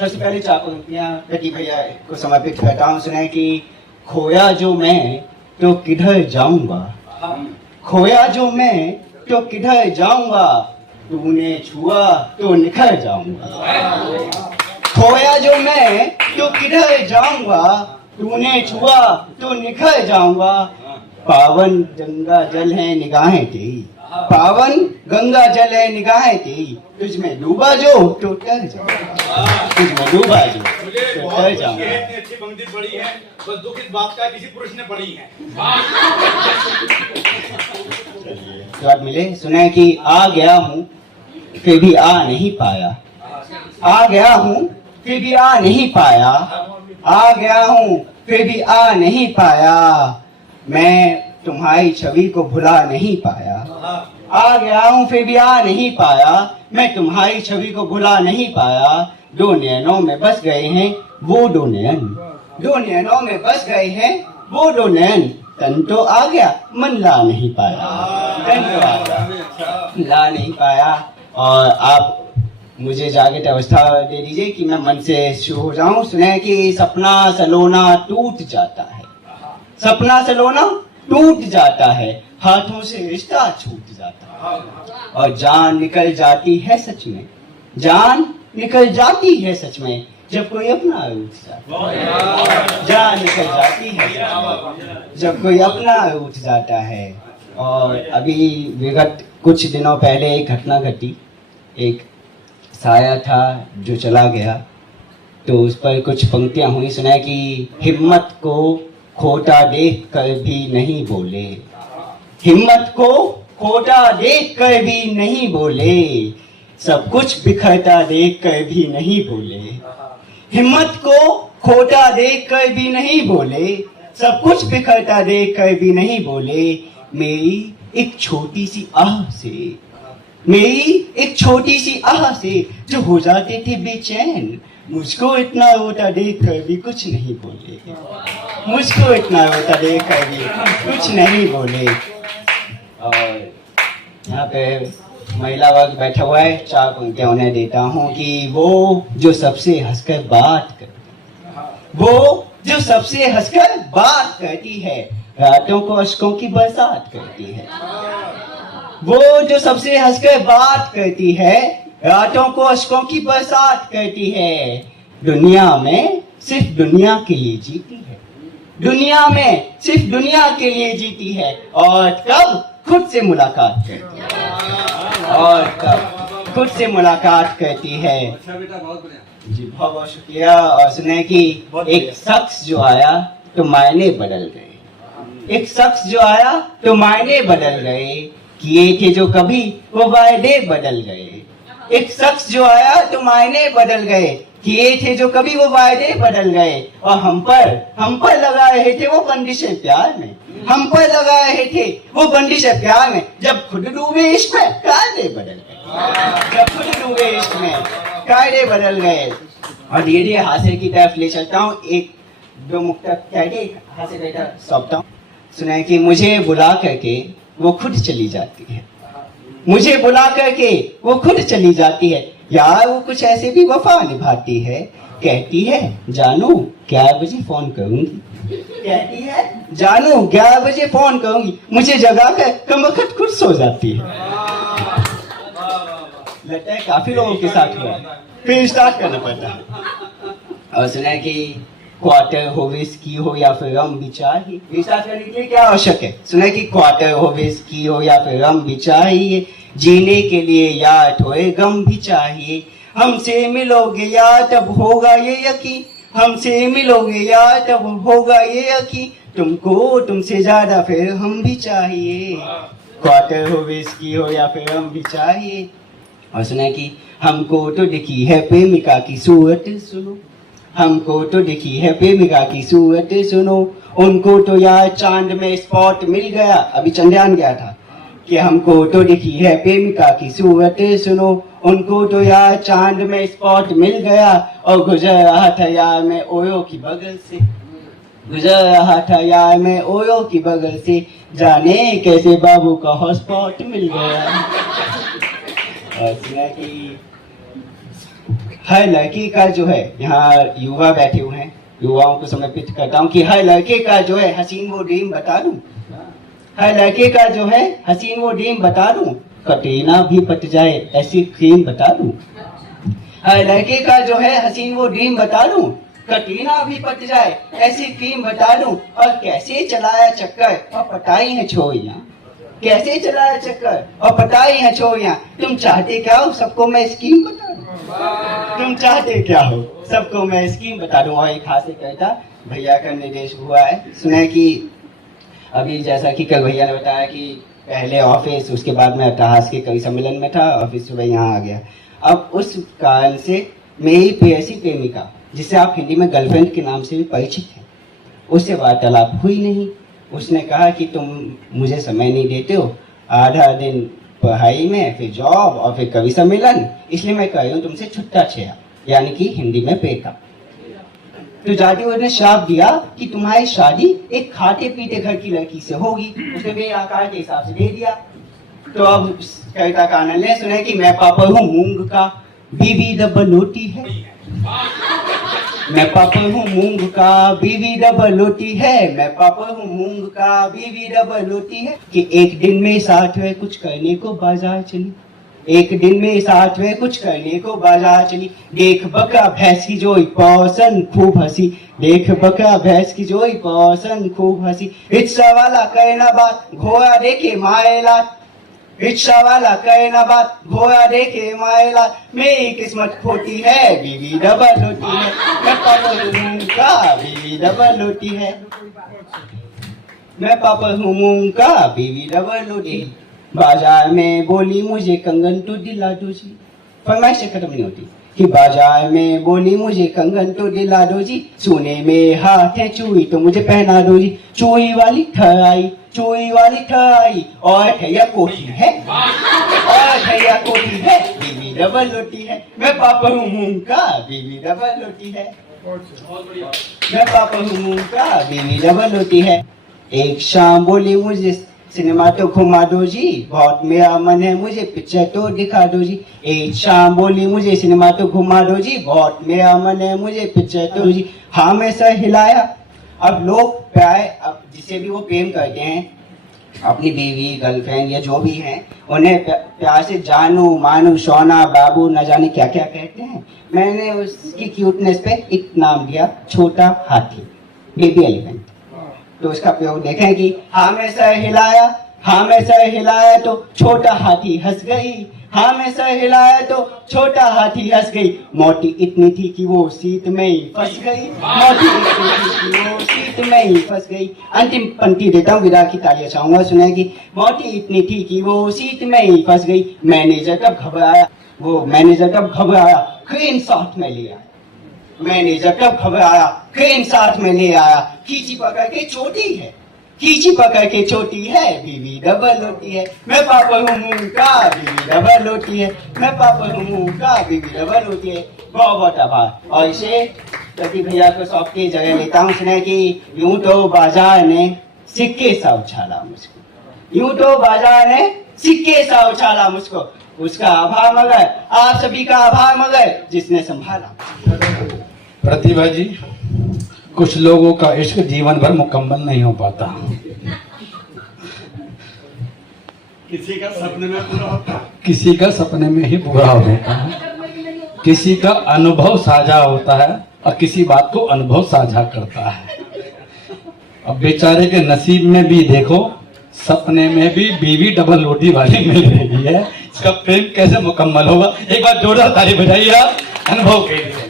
सबसे पहले चार पंक्तियां बेटी भैया को समर्पित करता हूँ। सुने कि खोया जो मैं तो किधर जाऊंगा, खोया जो मैं तो किधर जाऊंगा, तूने छुआ तो निखर जाऊंगा। खोया जो मैं तो किधर जाऊंगा, तूने छुआ तो निखर जाऊंगा। पावन गंगा जल है निगाहें तेरी, पावन गंगा जल है निगाहें तेरी, तुझ में डूबा जो तो तर जाऊंगा, तुझ में डूबा जो तो तर जाऊंगा। अच्छी पंक्ति पढ़ी है, बस दुख इस बात का किसी पुरुष ने पढ़ी है। स्वाद मिले। सुने कि आ गया हूँ फिर भी आ नहीं पाया, आ गया हूँ फिर भी आ नहीं पाया, आ गया हूँ फिर भी आ नहीं पाया, मैं तुम्हारी छवि को भुला नहीं पाया। आ गया हूँ फिर भी आ नहीं पाया, मैं तुम्हारी छवि को भुला नहीं पाया। दो नैनों में बस गए हैं वो दो नैन, दो नैनों में बस गए हैं वो दो नैन, तन तो आ गया मन ला नहीं पाया, तन तो आ गया ला नहीं पाया। और आप मुझे जागृत अवस्था दे दीजिए कि मैं मन से शुरू हो जाऊं। सुने कि सपना सलोना टूट जाता है, सपना सलोना टूट जाता है, हाथों से रिश्ता छूट जाता है, और जान निकल जाती है सच में, जान निकल जाती है सच में, जब कोई अपना उठ जाता है, जान निकल जाती है जब कोई अपना उठ जाता है। और अभी विगत कुछ दिनों पहले एक घटना घटी, एक साया था जो चला गया, तो उस पर कुछ पंक्तियां हुई। सुना कि हिम्मत को खोटा देख कर भी नहीं बोले, हिम्मत को खोटा देख कर भी नहीं बोले, सब कुछ बिखरता देख कर भी नहीं बोले, हिम्मत को खोटा देख कर भी नहीं बोले, सब कुछ बिखरता देख कर भी नहीं बोले। मेरी एक छोटी सी आह से, मेरी एक छोटी सी आह से जो हो जाते थे बेचैन, मुझको इतना रोता देख कर भी कुछ नहीं बोले, मुझको इतना रोता देख कर भी कुछ नहीं बोले। और यहाँ पे महिला वर्ग बैठा हुआ है, चार पंक्तियां उन्हें देता हूँ कि वो जो सबसे हंसकर बात करती, वो जो सबसे हंसकर बात करती है, रातों को अश्कों की बरसात करती है, वो जो सबसे हंसकर बात करती है, रातों को अश्कों की बरसात करती है। दुनिया में सिर्फ दुनिया के लिए जीती है, दुनिया में सिर्फ दुनिया के लिए जीती है, और कब खुद से मुलाकात करती है, और कब खुद से मुलाकात करती है। जी बहुत बहुत शुक्रिया। और सुने कि एक शख्स जो आया तो मायने बदल गए, एक शख्स जो आया तो मायने बदल गए, किए थे जो कभी वो वायदे बदल गए, एक शख्स जो आया तो मायने बदल गए, किए थे जो कभी वो वायदे बदल गए, और हम पर लगा रहे थे वो बंदिशें प्यार में, हम पर लगा रहे थे वो बंदिशें प्यार में, जब खुद डूबे इश्क में कायदे बदल गए, जब खुद डूबे इश्क में कायदे बदल गए। और धीरे धीरे हासिल की तरफ ले चलता हूँ, एक दो मुक्ता कायदे हासिल की तरफ सौंपता हूँ। सुना कि मुझे बुला करके वो खुद चली जाती है, मुझे बुला करके वो खुद चली जाती है, यार वो कुछ ऐसे भी वफा निभाती है, कहती है जानू 11 बजे फोन करूंगी, कहती है जानू 11 बजे फोन करूंगी, मुझे जगा कर कमबख्त खुद सो जाती है। लगता है काफी लोगों के साथ हुआ, फिर स्टार्ट करना पड़ता है। और सुना कि क्वार्टर हो विस्की हो या फिर रम भी चाहिए, रिचार्ज करने के लिए क्या आवश्यक है? सुना कि क्वार्टर हो विस्की हो या फिर रम भी चाहिए, जीने के लिए यार थोड़े गम भी चाहिए, हमसे मिलोगे यार तब होगा ये यकीन, हमसे मिलोगे यार तब होगा ये यकीन, तुमको तुमसे ज्यादा फिर हम भी चाहिए, क्वार्टर हो विस्की हो या फिर रम भी चाहिए। और सुना कि हमको तो दिखी है प्रेमिका की सूरत सुनो, हमको तो दिखी है प्रेमिका की सूरत सुनो, उनको तो यार चांद में स्पॉट मिल गया, अभी चंद्रयान गया था, कि हमको तो दिखी है प्रेमिका की सूरत सुनो, उनको तो यार चांद में स्पॉट मिल गया, और गुजर रहा था यार मैं ओयो की बगल से, गुजर रहा था यार मैं ओयो की बगल से, जाने कैसे बाबू का हॉटस्पॉट मिल गया। और सुना कि हर लड़की का जो है, यहाँ युवा बैठे हुए हैं, युवाओं को समर्पित करता हूँ कि हर लड़के का जो है हसीन वो ड्रीम बता दूं, हर लड़के का जो है हसीन वो ड्रीम बता दूं, कटरीना भी पट जाए ऐसी क्रीम बता दूं। हर लड़के का जो है हसीन वो ड्रीम बता दूं, कटरीना भी पट जाए ऐसी क्रीम बता दूं। और कैसे चलाया चक्कर और पटाई है छोरियां, कैसे चलाया चक्कर और पटाई है छोरियां। तुम चाहते क्या हो, सबको मैं स्कीम बता दूं। तुम चाहते क्या हो, सबको मैं स्कीम बता दूं। और एक हास्य कहता भैया का निर्देश हुआ है, सुने कि अभी जैसा कि कल भैया ने बताया कि पहले ऑफिस, उसके बाद मैं अट्टहास के कवि सम्मेलन में था और फिर सुबह यहाँ आ गया। अब उस कारण से मेरी प्रेयसी प्रेमिका, जिसे आप हिंदी में गर्लफ्रेंड के नाम से भी परिचित हैं, उससे वार्तालाप हुई नहीं। उसने कहा कि तुम मुझे समय नहीं देते हो, आधा दिन पढ़ाई में, फिर जॉब और फिर कवि सम्मेलन, इसलिए मैं कह रही हूँ तुमसे छुट्टा छेड़ा, यानी कि हिंदी में पेका। तो जाते हुए ने श्राप दिया कि तुम्हारी शादी एक खाते पीते घर की लड़की से होगी। उसने मेरे आकार के हिसाब से दे दिया। तो अब कविता का आनंद ने सुना कि मैं पापा हूँ मूंग का, बीवी डबल रोटी है। मैं पापा हूँ मूंग का, बीवी डबल रोटी है। मैं पापा हूँ मूंग का, बीवी डबल रोटी है। कि एक दिन में साथ में कुछ करने को बाजार चली, एक दिन में साथ में कुछ करने को बाजार चली। देख बकरा भैंस की जोई पौसन खूब हंसी, देख बकरा भैंस की जोई पौसन खूब हंसी। रिक्शा वाला कहे ना बात, घोड़ा देखे माएला, रिक्शा वाला कहे ना बात, घोड़ा देखे माएला। मेरी किस्मत खोटी है, बीवी डबल रोटी है। मैं पापा हूँ मूंग का, बीवी डबल रोटी है। मैं पापा हूँ मूंग का, बीवी डबल रोटी। बाजार में बोली मुझे कंगन तो दिला दो जी, फरमाइश खत्म नहीं होती। कि बाजार में बोली मुझे कंगन तो दिला दो जी, सोने में हाथ है चूड़ी तो मुझे पहना दो जी। चूड़ी वाली ठहराई, चूड़ी वाली ठहराई, और ठैया कोठी है, और ठैया कोठी है, बीवी डबल रोटी है। मैं पापा हूँ मूंग का, बीवी डबल रोटी है। मैं पापा हूँ मूंग का, बीवी डबल रोटी है। एक शाम बोली मुझे सिनेमा तो घुमा दो जी, बहुत मेरा मन है मुझे पिक्चर तो दिखा दो जी। एक शाम बोली मुझे सिनेमा तो घुमा दो जी, बहुत मेरा मन है मुझे पिक्चर तो जी। हाँ मैं सर हिलाया। अब लोग प्राय, अब जिसे भी वो प्रेम करते हैं, अपनी बीवी, गर्लफ्रेंड या जो भी हैं, उन्हें प्यार से जानू, मानू, सोना, बाबू, न जाने क्या क्या कहते हैं। मैंने उसकी क्यूटनेस पे एक नाम दिया, छोटा हाथी, बेबी एलिफेंट। तो उसका प्रयोग देखें कि हाँ मैं सर हिलाया, हाँ मैं सर हिलाया तो छोटा हाथी हंस गई, हाँ मैं सर हिलाया तो छोटा हाथी हंस गई। मोटी इतनी थी कि वो सीट में ही फंस गई, मोटी इतनी थी कि वो सीट में ही फंस गई। अंतिम पंक्ति देता हूँ, विदा की तालियां चाहूंगा सुने कि मोटी इतनी थी कि वो सीट में ही फंस गई। मैनेजर तब घबराया, वो मैनेजर तब घबराया, क्रेन साथ में लिया। मैनेजर तब घबराया, क्रेन साथ में ले आया। खींची पकड़ के छोटी है, खींची पकड़ के छोटी है, बीवी डबल रोटी है। मैं पापा हूँ मूंग का, बीवी डबल रोटी है। मैं पापा हूँ मूंग का, बीवी डबल रोटी है। बहुत बहुत आभार। और इसे प्रति भैया को सौंप के जगह लेता हूँ सुने कि यूं तो बाजार ने सिक्के सा उछाला मुझको, यूं तो बाजार ने सिक्के सा उछाला मुझको। उसका आभार मगर, आप सभी का आभार मगर, जिसने संभाला। प्रतिभा जी, कुछ लोगों का इश्क जीवन भर मुकम्मल नहीं हो पाता। किसी का सपने में पूरा होता है, किसी का सपने में ही पूरा होता है, किसी का अनुभव साझा होता है और किसी बात को अनुभव साझा करता है। अब बेचारे के नसीब में भी देखो, सपने में भी बीवी डबल रोटी वाली मिल रही है। इसका प्रेम कैसे मुकम्मल होगा? एक बार जोरदार ताली बजाइए आप अनुभव के लिए।